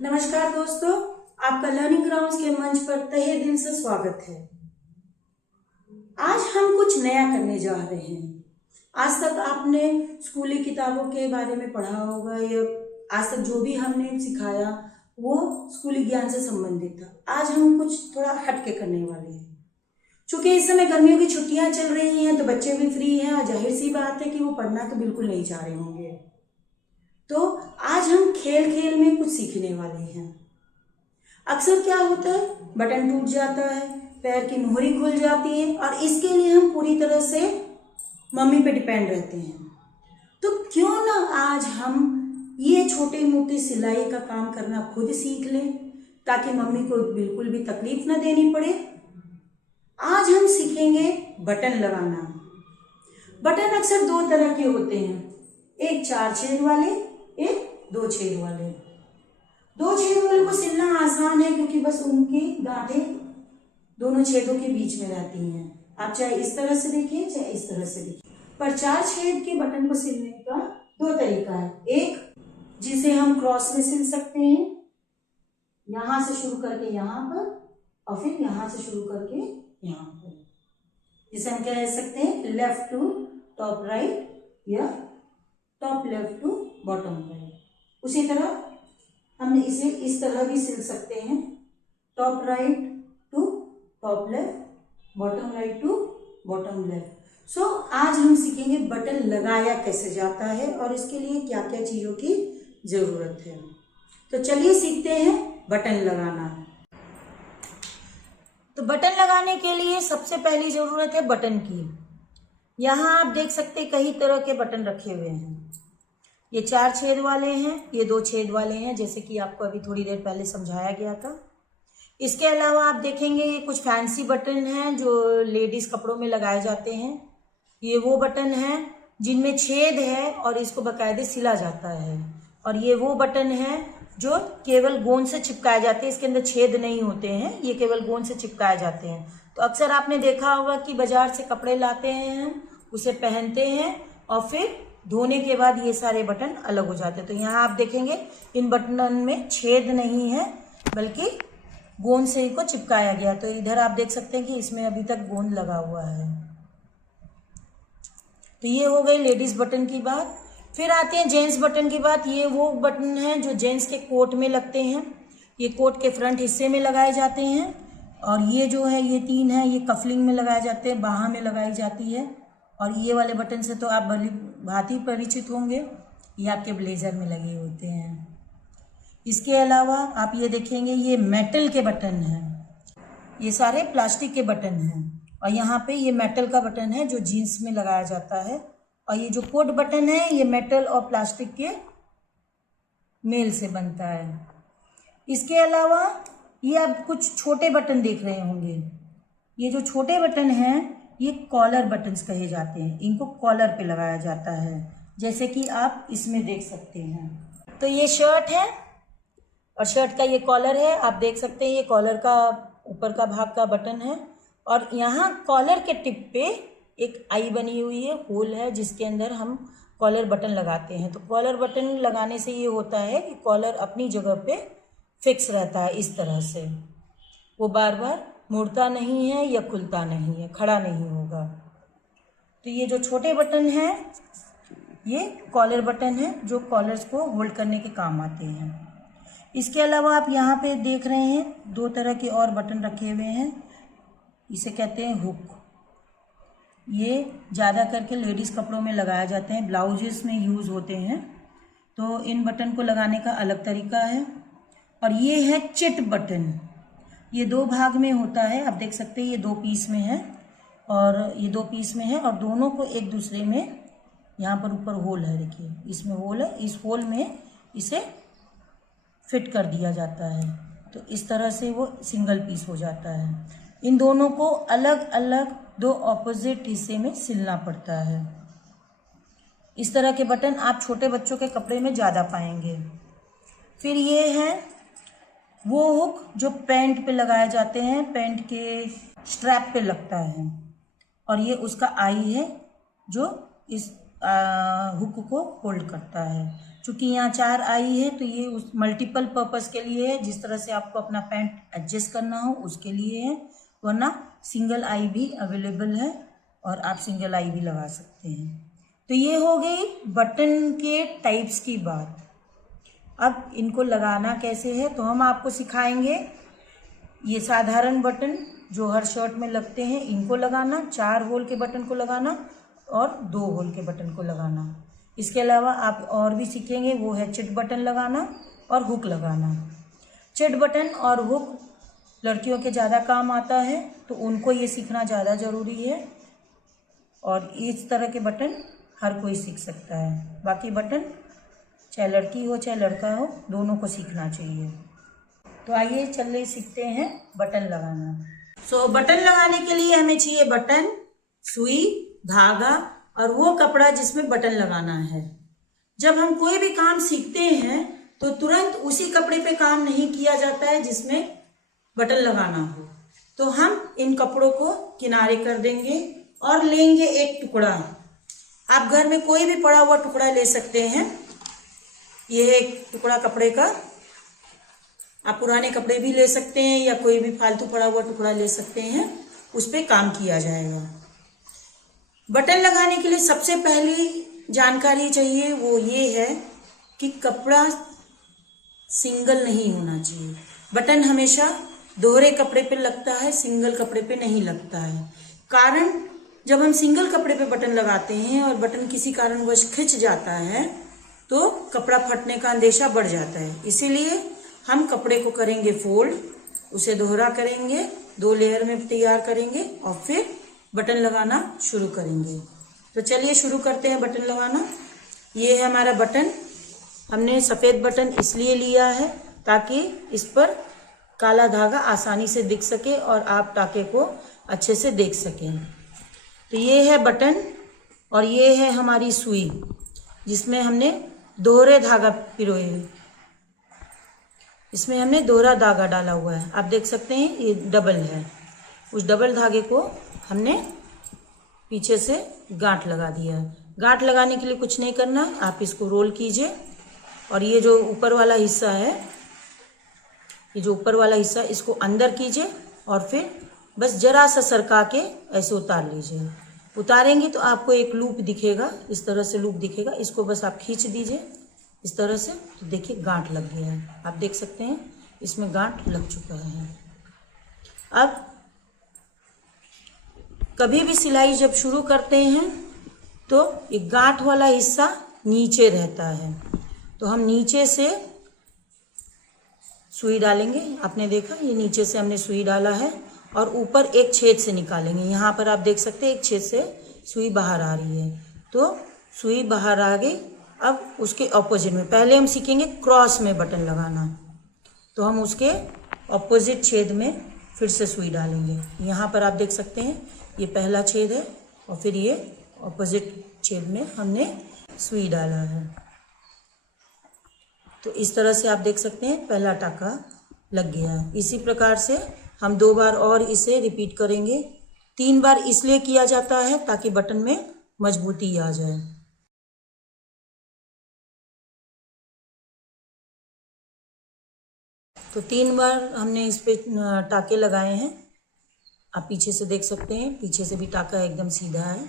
नमस्कार दोस्तों, आपका लर्निंग ग्राउंड्स के मंच पर तहे दिल से स्वागत है। आज हम कुछ नया करने जा रहे हैं। आज तक आपने स्कूली किताबों के बारे में पढ़ा होगा या आज तक जो भी हमने सिखाया वो स्कूली ज्ञान से संबंधित था। आज हम कुछ थोड़ा हटके करने वाले हैं। चूंकि इस समय गर्मियों की छुट्टियां चल रही हैं तो बच्चे भी फ्री हैं और जाहिर सी बात है कि वो पढ़ना तो बिल्कुल नहीं चाह रहे होंगे। तो आज हम खेल खेल में कुछ सीखने वाले हैं। अक्सर क्या होता है, बटन टूट जाता है, पैर की मोहरी खुल जाती है और इसके लिए हम पूरी तरह से मम्मी पे डिपेंड रहते हैं। तो क्यों ना आज हम ये छोटे मोटे सिलाई का काम करना खुद सीख लें ताकि मम्मी को बिल्कुल भी तकलीफ ना देनी पड़े। आज हम सीखेंगे बटन लगाना। बटन अक्सर दो तरह के होते हैं, एक 4 छेद वाले, एक 2 छेद वाले। 2 छेद वाले को सिलना आसान है क्योंकि बस उनकी गांठें दोनों छेदों के बीच में रहती हैं। आप चाहे इस तरह से देखिए चाहे इस तरह से देखिए। पर 4 छेद के बटन को सिलने का 2 तरीका है। एक जिसे हम क्रॉस में सिल सकते हैं, यहां से शुरू करके यहां पर और फिर यहां से शुरू करके यहां पर, जिसे हम क्या कह सकते हैं, लेफ्ट टू टॉप राइट या top left to bottom right. उसी तरह हम इसे इस तरह भी सिल सकते हैं, top right to top left, bottom right to bottom left. So आज हम सीखेंगे बटन लगाया कैसे जाता है और इसके लिए क्या क्या चीजों की जरूरत है। तो चलिए सीखते हैं बटन लगाना। तो बटन लगाने के लिए सबसे पहली जरूरत है बटन की। यहाँ आप देख सकते हैं कई तरह के बटन रखे हुए हैं। ये 4 छेद वाले हैं, ये 2 छेद वाले हैं, जैसे कि आपको अभी थोड़ी देर पहले समझाया गया था। इसके अलावा आप देखेंगे ये कुछ फैंसी बटन हैं जो लेडीज कपड़ों में लगाए जाते हैं। ये वो बटन हैं जिनमें छेद है और इसको बाकायदे सिला जाता है। और ये वो बटन हैं जो केवल गोंद से चिपकाए जाते हैं, इसके अंदर छेद नहीं होते हैं, ये केवल गोंद से चिपकाए जाते हैं। तो अक्सर आपने देखा होगा कि बाजार से कपड़े लाते हैं, उसे पहनते हैं और फिर धोने के बाद ये सारे बटन अलग हो जाते हैं। तो यहाँ आप देखेंगे इन बटनों में छेद नहीं है बल्कि गोंद से इनको चिपकाया गया। तो इधर आप देख सकते हैं कि इसमें अभी तक गोंद लगा हुआ है। तो ये हो गई लेडीज बटन की बात। फिर आते हैं जेंट्स बटन की बात। ये वो बटन हैं जो जेंट्स के कोट में लगते हैं। ये कोट के फ्रंट हिस्से में लगाए जाते हैं। और ये जो है ये 3 है, ये कफलिंग में लगाए जाते हैं, बाह में लगाई जाती है। और ये वाले बटन से तो आप भली भांति परिचित होंगे, ये आपके ब्लेजर में लगे होते हैं। इसके अलावा आप ये देखेंगे ये मेटल के बटन हैं, ये सारे प्लास्टिक के बटन हैं। और यहाँ पे ये मेटल का बटन है जो जीन्स में लगाया जाता है। और ये जो कोट बटन है ये मेटल और प्लास्टिक के मेल से बनता है। इसके अलावा ये आप कुछ छोटे बटन देख रहे होंगे। ये जो छोटे बटन हैं ये कॉलर बटन्स कहे जाते हैं, इनको कॉलर पे लगाया जाता है, जैसे कि आप इसमें देख सकते हैं। तो ये शर्ट है और शर्ट का ये कॉलर है, आप देख सकते हैं ये कॉलर का ऊपर का भाग का बटन है। और यहाँ कॉलर के टिप पे एक आई बनी हुई है, होल है, जिसके अंदर हम कॉलर बटन लगाते हैं। तो कॉलर बटन लगाने से ये होता है कि कॉलर अपनी जगह पे फिक्स रहता है, इस तरह से वो बार बार मुड़ता नहीं है या खुलता नहीं है, खड़ा नहीं होगा। तो ये जो छोटे बटन हैं ये कॉलर बटन है जो कॉलर्स को होल्ड करने के काम आते हैं। इसके अलावा आप यहाँ पे देख रहे हैं 2 तरह के और बटन रखे हुए हैं, इसे कहते हैं हुक। ये ज़्यादा करके लेडीज़ कपड़ों में लगाए जाते हैं, ब्लाउजेस में यूज़ होते हैं। तो इन बटन को लगाने का अलग तरीका है। और ये है चिट बटन, ये 2 भाग में होता है, आप देख सकते हैं ये 2 पीस में है और ये 2 पीस में है और दोनों को एक दूसरे में, यहाँ पर ऊपर होल है, देखिए इसमें होल है, इस होल में इसे फिट कर दिया जाता है। तो इस तरह से वो सिंगल पीस हो जाता है। इन दोनों को अलग अलग 2 ऑपोजिट हिस्से में सिलना पड़ता है। इस तरह के बटन आप छोटे बच्चों के कपड़े में ज़्यादा पाएंगे। फिर ये है वो हुक जो पैंट पे लगाए जाते हैं, पैंट के स्ट्रैप पे लगता है। और ये उसका आई है जो इस हुक को होल्ड करता है। चूँकि यहाँ 4 आई है तो ये उस मल्टीपल पर्पस के लिए है, जिस तरह से आपको अपना पैंट एडजस्ट करना हो उसके लिए है, वरना सिंगल आई भी अवेलेबल है और आप सिंगल आई भी लगा सकते हैं। तो ये हो गई बटन के टाइप्स की बात। अब इनको लगाना कैसे है तो हम आपको सिखाएंगे। ये साधारण बटन जो हर शर्ट में लगते हैं इनको लगाना, 4 होल के बटन को लगाना और 2 होल के बटन को लगाना। इसके अलावा आप और भी सीखेंगे, वो है चिट बटन लगाना और हुक लगाना। चिट बटन और हुक लड़कियों के ज़्यादा काम आता है तो उनको ये सीखना ज़्यादा ज़रूरी है, और इस तरह के बटन हर कोई सीख सकता है। बाकी बटन चाहे लड़की हो चाहे लड़का हो, दोनों को सीखना चाहिए। तो आइए चलिए सीखते हैं बटन लगाना। बटन लगाने के लिए हमें चाहिए बटन, सुई, धागा और वो कपड़ा जिसमें बटन लगाना है। जब हम कोई भी काम सीखते हैं तो तुरंत उसी कपड़े पे काम नहीं किया जाता है जिसमें बटन लगाना हो। तो हम इन कपड़ों को किनारे कर देंगे और लेंगे एक टुकड़ा। आप घर में कोई भी पड़ा हुआ टुकड़ा ले सकते हैं। ये एक टुकड़ा कपड़े का, आप पुराने कपड़े भी ले सकते हैं या कोई भी फालतू पड़ा हुआ टुकड़ा ले सकते हैं, उस पर काम किया जाएगा। बटन लगाने के लिए सबसे पहली जानकारी चाहिए वो ये है कि कपड़ा सिंगल नहीं होना चाहिए। बटन हमेशा दोहरे कपड़े पे लगता है, सिंगल कपड़े पे नहीं लगता है। कारण जब हम सिंगल कपड़े पे बटन लगाते हैं और बटन किसी कारणवश खिंच जाता है तो कपड़ा फटने का अंदेशा बढ़ जाता है। इसीलिए हम कपड़े को करेंगे फोल्ड, उसे दोहरा करेंगे, 2 लेयर में तैयार करेंगे और फिर बटन लगाना शुरू करेंगे। तो चलिए शुरू करते हैं बटन लगाना। ये है हमारा बटन। हमने सफ़ेद बटन इसलिए लिया है ताकि इस पर काला धागा आसानी से दिख सके और आप टाके को अच्छे से देख सकें। तो ये है बटन और ये है हमारी सुई जिसमें हमने दोहरे धागा पिरोए हैं। इसमें हमने दोहरा धागा डाला हुआ है, आप देख सकते हैं ये डबल है। उस डबल धागे को हमने पीछे से गांठ लगा दिया है। गांठ लगाने के लिए कुछ नहीं करना, आप इसको रोल कीजिए और ये जो ऊपर वाला हिस्सा है, ये जो ऊपर वाला हिस्सा इसको अंदर कीजिए और फिर बस जरा सा सरका के ऐसे उतार लीजिए। उतारेंगे तो आपको एक लूप दिखेगा, इस तरह से लूप दिखेगा। इसको बस आप खींच दीजिए इस तरह से, तो देखिए गांठ लग गया है। आप देख सकते हैं इसमें गांठ लग चुका है। अब कभी भी सिलाई जब शुरू करते हैं तो ये गांठ वाला हिस्सा नीचे रहता है, तो हम नीचे से सुई डालेंगे। आपने देखा ये नीचे से हमने सुई डाला है और ऊपर एक छेद से निकालेंगे। यहाँ पर आप देख सकते हैं एक छेद से सुई बाहर आ रही है, तो सुई बाहर आ गई। अब उसके ऑपोजिट में पहले हम सीखेंगे क्रॉस में बटन लगाना, तो हम उसके ऑपोजिट छेद में फिर से सुई डालेंगे। यहाँ पर आप देख सकते हैं ये पहला छेद है और फिर ये ऑपोजिट छेद में हमने सुई डाला है। तो इस तरह से आप देख सकते हैं पहला टाका लग गया है। इसी प्रकार से हम 2 बार और इसे रिपीट करेंगे। 3 बार इसलिए किया जाता है ताकि बटन में मजबूती आ जाए। तो 3 बार हमने इस पे टाके लगाए हैं। आप पीछे से देख सकते हैं, पीछे से भी टाका एकदम सीधा है।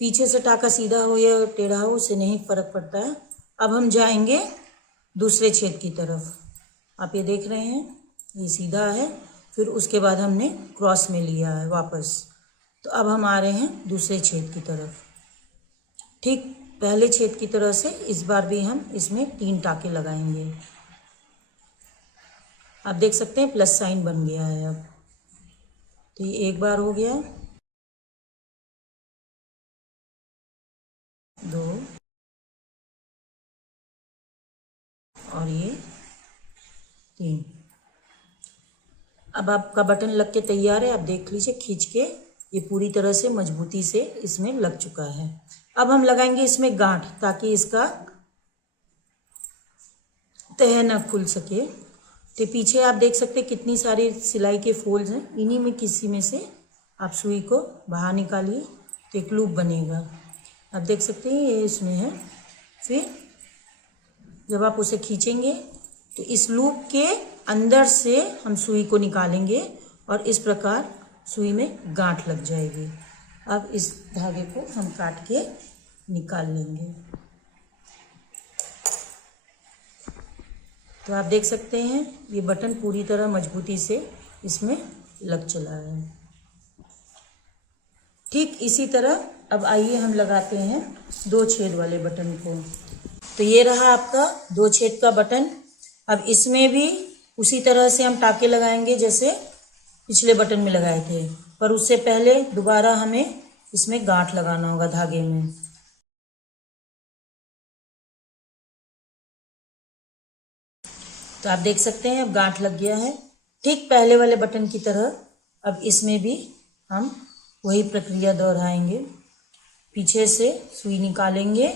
पीछे से टाका सीधा हो या टेढ़ा हो उससे नहीं फर्क पड़ता है। अब हम जाएंगे दूसरे छेद की तरफ। आप ये देख रहे हैं ये सीधा है, फिर उसके बाद हमने क्रॉस में लिया है वापस। तो अब हम आ रहे हैं दूसरे छेद की तरफ। ठीक पहले छेद की तरह से इस बार भी हम इसमें 3 टाके लगाएंगे। आप देख सकते हैं प्लस साइन बन गया है। अब तो ये एक बार हो गया, 2 और ये 3। अब आपका बटन लग के तैयार है। आप देख लीजिए खींच के ये पूरी तरह से मजबूती से इसमें लग चुका है। अब हम लगाएंगे इसमें गांठ ताकि इसका तह न खुल सके। तो पीछे आप देख सकते हैं कितनी सारी सिलाई के फोल्ड्स हैं, इन्हीं में किसी में से आप सुई को बाहर निकालिए तो एक लूप बनेगा। आप देख सकते हैं ये इसमें है। फिर जब आप उसे खींचेंगे तो इस लूप के अंदर से हम सुई को निकालेंगे और इस प्रकार सुई में गांठ लग जाएगी। अब इस धागे को हम काट के निकाल लेंगे। तो आप देख सकते हैं ये बटन पूरी तरह मजबूती से इसमें लग चला है। ठीक इसी तरह अब आइए हम लगाते हैं 2 छेद वाले बटन को। तो ये रहा आपका 2 छेद का बटन। अब इसमें भी उसी तरह से हम टाके लगाएंगे जैसे पिछले बटन में लगाए थे, पर उससे पहले दोबारा हमें इसमें गांठ लगाना होगा धागे में। तो आप देख सकते हैं अब गांठ लग गया है। ठीक पहले वाले बटन की तरह अब इसमें भी हम वही प्रक्रिया दोहराएंगे। पीछे से सुई निकालेंगे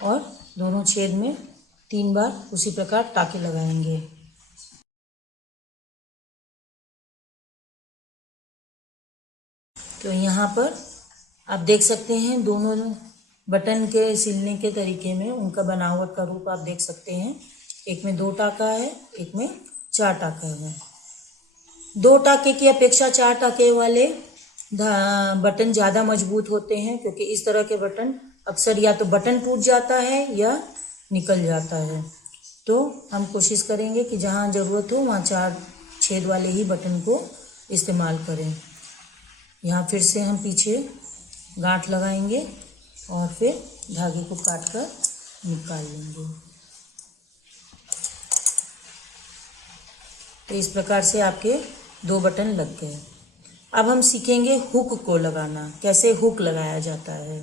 और दोनों छेद में 3 बार उसी प्रकार टाके लगाएंगे। तो यहाँ पर आप देख सकते हैं दोनों बटन के सिलने के तरीके में उनका बनावट का रूप आप देख सकते हैं। एक में 2 टाका है, एक में 4 टाका है। 2 टाके की अपेक्षा 4 टाके वाले बटन ज़्यादा मजबूत होते हैं, क्योंकि इस तरह के बटन अक्सर या तो बटन टूट जाता है या निकल जाता है। तो हम कोशिश करेंगे कि जहाँ ज़रूरत हो वहाँ 4 छेद वाले ही बटन को इस्तेमाल करें। यहाँ फिर से हम पीछे गांठ लगाएंगे और फिर धागे को काट कर निकाल लेंगे। तो इस प्रकार से आपके 2 बटन लग गए। अब हम सीखेंगे हुक को लगाना, कैसे हुक लगाया जाता है।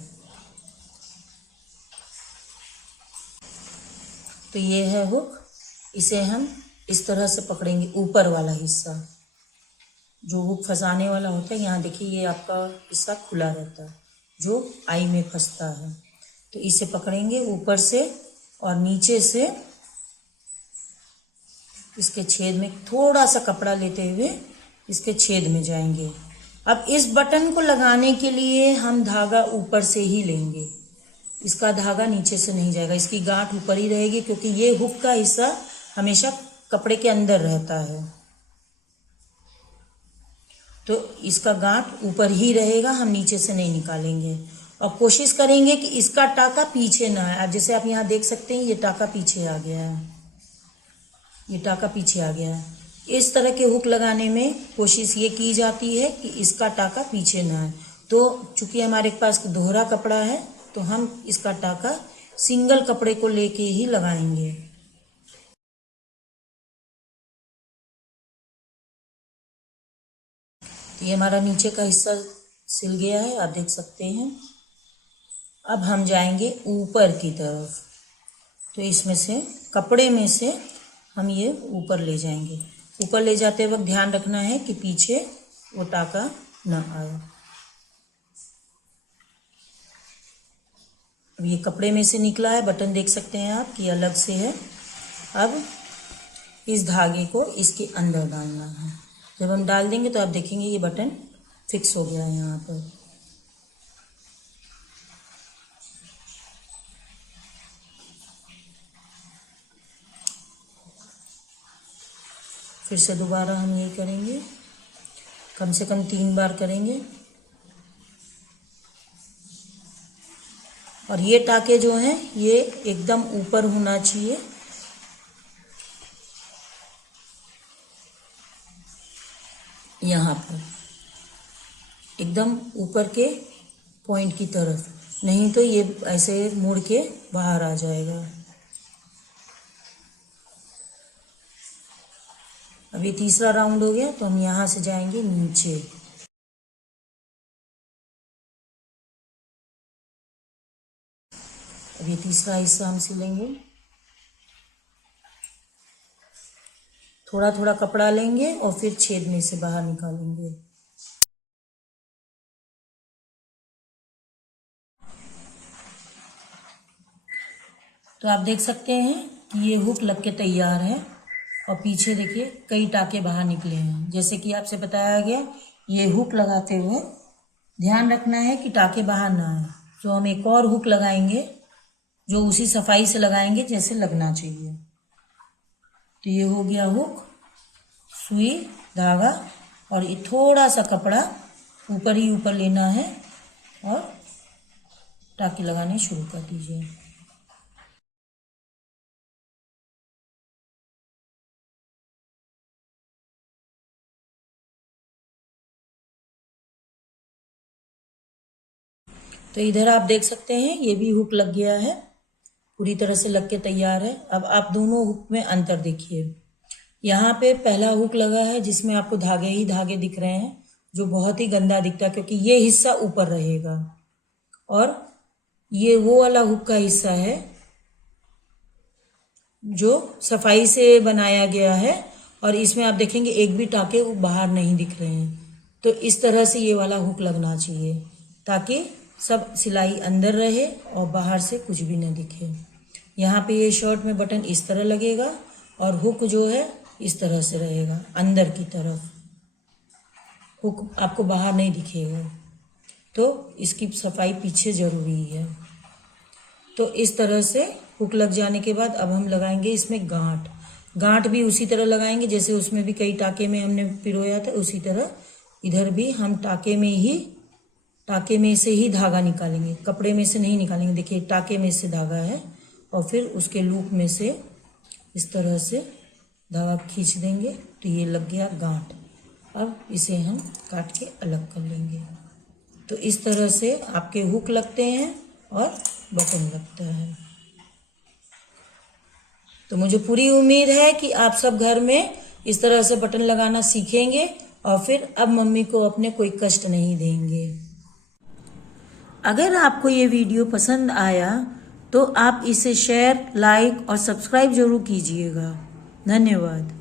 तो ये है हुक। इसे हम इस तरह से पकड़ेंगे, ऊपर वाला हिस्सा जो हुक फंसाने वाला होता है। यहाँ देखिए ये आपका हिस्सा खुला रहता है जो आई में फंसता है। तो इसे पकड़ेंगे ऊपर से और नीचे से इसके छेद में थोड़ा सा कपड़ा लेते हुए इसके छेद में जाएंगे। अब इस बटन को लगाने के लिए हम धागा ऊपर से ही लेंगे, इसका धागा नीचे से नहीं जाएगा, इसकी गांठ ऊपर ही रहेगी, क्योंकि ये हुक का हिस्सा हमेशा कपड़े के अंदर रहता है। तो इसका गांठ ऊपर ही रहेगा, हम नीचे से नहीं निकालेंगे। और कोशिश करेंगे कि इसका टाका पीछे ना आए। अब जैसे आप यहाँ देख सकते हैं ये टाका पीछे आ गया है, ये टाका पीछे आ गया है। इस तरह के हुक लगाने में कोशिश ये की जाती है कि इसका टाका पीछे ना आए। तो चूंकि हमारे पास दोहरा कपड़ा है तो हम इसका टाका सिंगल कपड़े को लेके ही लगाएंगे। ये हमारा नीचे का हिस्सा सिल गया है, आप देख सकते हैं। अब हम जाएंगे ऊपर की तरफ। तो इसमें से कपड़े में से हम ये ऊपर ले जाएंगे। ऊपर ले जाते वक्त ध्यान रखना है कि पीछे वो टाका ना आए। अब ये कपड़े में से निकला है, बटन देख सकते हैं आप कि अलग से है। अब इस धागे को इसके अंदर डालना है। जब हम डाल देंगे तो आप देखेंगे ये बटन फिक्स हो गया है यहाँ पर। फिर से दोबारा हम ये करेंगे, कम से कम 3 बार करेंगे। और ये टाके जो हैं ये एकदम ऊपर होना चाहिए। यहाँ पर एकदम ऊपर के पॉइंट की तरफ, नहीं तो ये ऐसे मुड़ के बाहर आ जाएगा। अब ये तीसरा राउंड हो गया तो हम यहाँ से जाएंगे नीचे। अब ये तीसरा हिस्सा हम सिलेंगे। थोड़ा थोड़ा कपड़ा लेंगे और फिर छेद में से बाहर निकालेंगे। तो आप देख सकते हैं कि ये हुक लग के तैयार है और पीछे देखिए कई टाके बाहर निकले हैं। जैसे कि आपसे बताया गया, ये हुक लगाते हुए ध्यान रखना है कि टाके बाहर ना आए। तो हम एक और हुक लगाएंगे जो उसी सफाई से लगाएंगे जैसे लगना चाहिए। तो ये हो गया हुक, सुई, धागा और ये थोड़ा सा कपड़ा ऊपर ही ऊपर लेना है और टाँके लगाने शुरू कर दीजिए। तो इधर आप देख सकते हैं ये भी हुक लग गया है, पूरी तरह से लग के तैयार है। अब आप दोनों हुक में अंतर देखिए। यहाँ पे पहला हुक लगा है जिसमें आपको धागे ही धागे दिख रहे हैं, जो बहुत ही गंदा दिखता है क्योंकि ये हिस्सा ऊपर रहेगा, और ये वो वाला हुक का हिस्सा है जो सफाई से बनाया गया है, और इसमें आप देखेंगे एक भी टाँके बाहर नहीं दिख रहे हैं। तो इस तरह से ये वाला हुक लगना चाहिए ताकि सब सिलाई अंदर रहे और बाहर से कुछ भी न दिखे। यहाँ पे ये शर्ट में बटन इस तरह लगेगा और हुक जो है इस तरह से रहेगा अंदर की तरफ, हुक आपको बाहर नहीं दिखेगा। तो इसकी सफाई पीछे ज़रूरी है। तो इस तरह से हुक लग जाने के बाद अब हम लगाएंगे इसमें गांठ। गांठ भी उसी तरह लगाएंगे जैसे उसमें भी कई टाँके में हमने पिरोया था, उसी तरह इधर भी हम टाँके में से ही धागा निकालेंगे, कपड़े में से नहीं निकालेंगे। देखिए टाँके में से धागा है और फिर उसके लूप में से इस तरह से धागा खींच देंगे तो ये लग गया गांठ। अब इसे हम काट के अलग कर लेंगे। तो इस तरह से आपके हुक लगते हैं और बटन लगता है। तो मुझे पूरी उम्मीद है कि आप सब घर में इस तरह से बटन लगाना सीखेंगे और फिर अब मम्मी को अपने कोई कष्ट नहीं देंगे। अगर आपको ये वीडियो पसंद आया तो आप इसे शेयर, लाइक और सब्सक्राइब जरूर कीजिएगा। धन्यवाद।